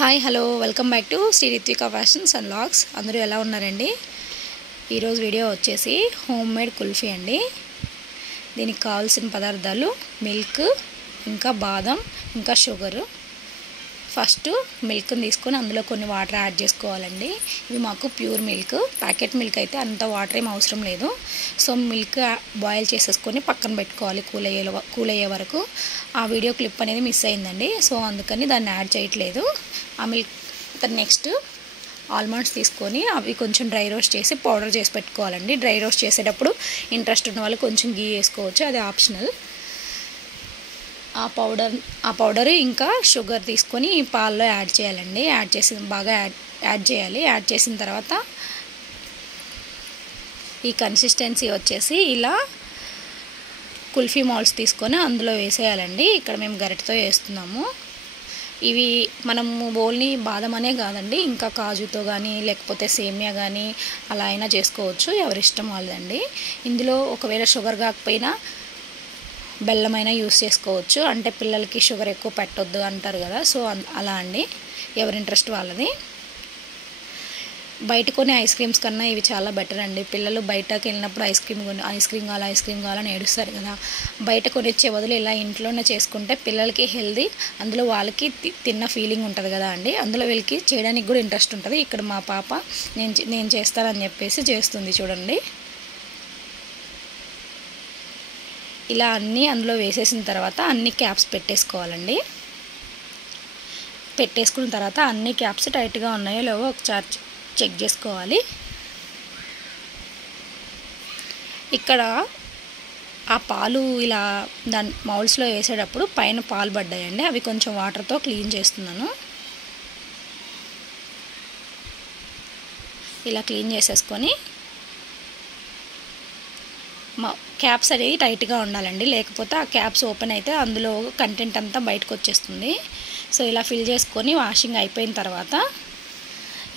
Hi hello welcome back to Sri Rithvika fashions and vlogs. అందరూ ఎలా ఉన్నారండి? ఈరోజు వీడియో వచ్చేసి హోమ్ మేడ్ కుల్ఫీ అండి. దీనికి కావాల్సిన పదార్థాలు మిల్క్, ఇంకా బాదం, ఇంకా షుగరు. ఫస్ట్ మిల్క్ని తీసుకొని అందులో కొన్ని వాటర్ యాడ్ చేసుకోవాలండి. ఇవి మాకు ప్యూర్ మిల్క్, ప్యాకెట్ మిల్క్ అయితే అంత వాటర్ ఏం అవసరం లేదు. సో మిల్క్ బాయిల్ చేసేసుకొని పక్కన పెట్టుకోవాలి కూల్ అయ్యే వరకు. ఆ వీడియో క్లిప్ అనేది మిస్ అయిందండి, సో అందుకని దాన్ని యాడ్ చేయట్లేదు. ఆ మిల్క్ నెక్స్ట్ ఆల్మండ్స్ తీసుకొని అవి కొంచెం డ్రై రోస్ట్ చేసి పౌడర్ చేసి పెట్టుకోవాలండి. డ్రై రోస్ట్ చేసేటప్పుడు ఇంట్రెస్ట్ ఉన్న వాళ్ళు కొంచెం గీ వేసుకోవచ్చు, అది ఆప్షనల్. ఆ పౌడర్ ఇంకా షుగర్ తీసుకొని ఈ పాల్లో యాడ్ చేయాలండి. బాగా యాడ్ చేయాలి. యాడ్ చేసిన తర్వాత ఈ కన్సిస్టెన్సీ వచ్చేసి ఇలా కుల్ఫీ మాల్స్ తీసుకొని అందులో వేసేయాలండి. ఇక్కడ మేము గరిటెతో వేస్తున్నాము. ఇవి మనము ఓన్లీ బాదం అనే కాదండి, ఇంకా కాజుతో కానీ లేకపోతే సేమియా కానీ అలా అయినా చేసుకోవచ్చు, ఎవరిష్టం వాళ్ళదండి. ఇందులో ఒకవేళ షుగర్ కాకపోయినా బెల్లమైనా యూస్ చేసుకోవచ్చు. అంటే పిల్లలకి షుగర్ ఎక్కువ పెట్టొద్దు అంటారు కదా, సో అలా అండి, ఎవరి ఇంట్రెస్ట్ వాళ్ళది. బయట కొనే ఐస్ క్రీమ్స్ కన్నా ఇవి చాలా బెటర్ అండి. పిల్లలు బయటకు వెళ్ళినప్పుడు ఐస్ క్రీమ్ కావాలని ఏడుస్తారు కదా. బయట కొనిచ్చే బదులు ఇలా ఇంట్లోనే చేసుకుంటే పిల్లలకి హెల్దీ, అందులో వాళ్ళకి తిన్న ఫీలింగ్ ఉంటుంది కదా అండి. అందులో వీళ్ళకి చేయడానికి కూడా ఇంట్రెస్ట్ ఉంటుంది. ఇక్కడ మా పాప నేను చేస్తానని చెప్పేసి చేస్తుంది చూడండి. ఇలా అన్నీ అందులో వేసేసిన తర్వాత అన్ని క్యాప్స్ పెట్టేసుకోవాలండి. పెట్టేసుకున్న తర్వాత అన్ని క్యాప్స్ టైట్గా ఉన్నాయో లేవో ఒకసారి చెక్ చేసుకోవాలి. ఇక్కడ ఆ పాలు ఇలా దాని మౌల్స్లో వేసేటప్పుడు పైన పాలు పడ్డాయండి, అవి కొంచెం వాటర్తో క్లీన్ చేస్తున్నాను. ఇలా క్లీన్ చేసేసుకొని క్యాప్స్ అనేది టైట్గా ఉండాలండి, లేకపోతే ఆ క్యాప్స్ ఓపెన్ అయితే అందులో కంటెంట్ అంతా బయటకు వచ్చేస్తుంది. సో ఇలా ఫిల్ చేసుకొని వాషింగ్ అయిపోయిన తర్వాత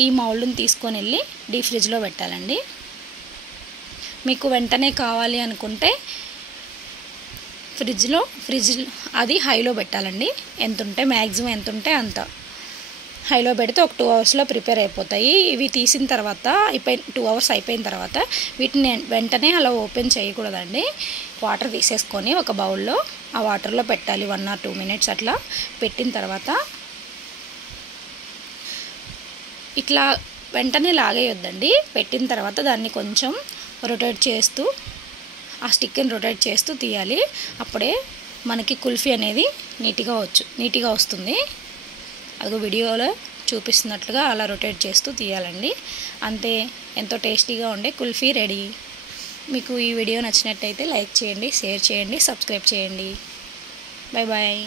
ఈ మౌల్డ్ని తీసుకొని వెళ్ళి డీప్ ఫ్రిడ్జ్లో పెట్టాలండి. మీకు వెంటనే కావాలి అనుకుంటే ఫ్రిడ్జ్ అది హైలో పెట్టాలండి. మ్యాక్సిమం ఎంత ఉంటే అంత హైలో పెడితే ఒక 2 అవర్స్లో ప్రిపేర్ అయిపోతాయి. ఇవి తీసిన తర్వాత 2 అవర్స్ అయిపోయిన తర్వాత వీటిని వెంటనే అలా ఓపెన్ చేయకూడదండి. వాటర్ తీసేసుకొని ఒక బౌల్లో ఆ వాటర్లో పెట్టాలి. 1 or 2 minutes అట్లా పెట్టిన తర్వాత ఇట్లా వెంటనే లాగేయొద్దండి. పెట్టిన తర్వాత దాన్ని కొంచెం రొటేట్ చేస్తూ ఆ స్టిక్ని రొటేట్ చేస్తూ తీయాలి. అప్పుడే మనకి కుల్ఫీ అనేది నీట్గా వస్తుంది. అది వీడియోలో చూపిస్తున్నట్లుగా అలా రొటేట్ చేస్తూ తీయాలండి. అంతే, ఎంతో టేస్టీగా ఉండే కుల్ఫీ రెడీ. మీకు ఈ వీడియో నచ్చినట్టయితే లైక్ చేయండి, షేర్ చేయండి, సబ్స్క్రైబ్ చేయండి. Bye bye.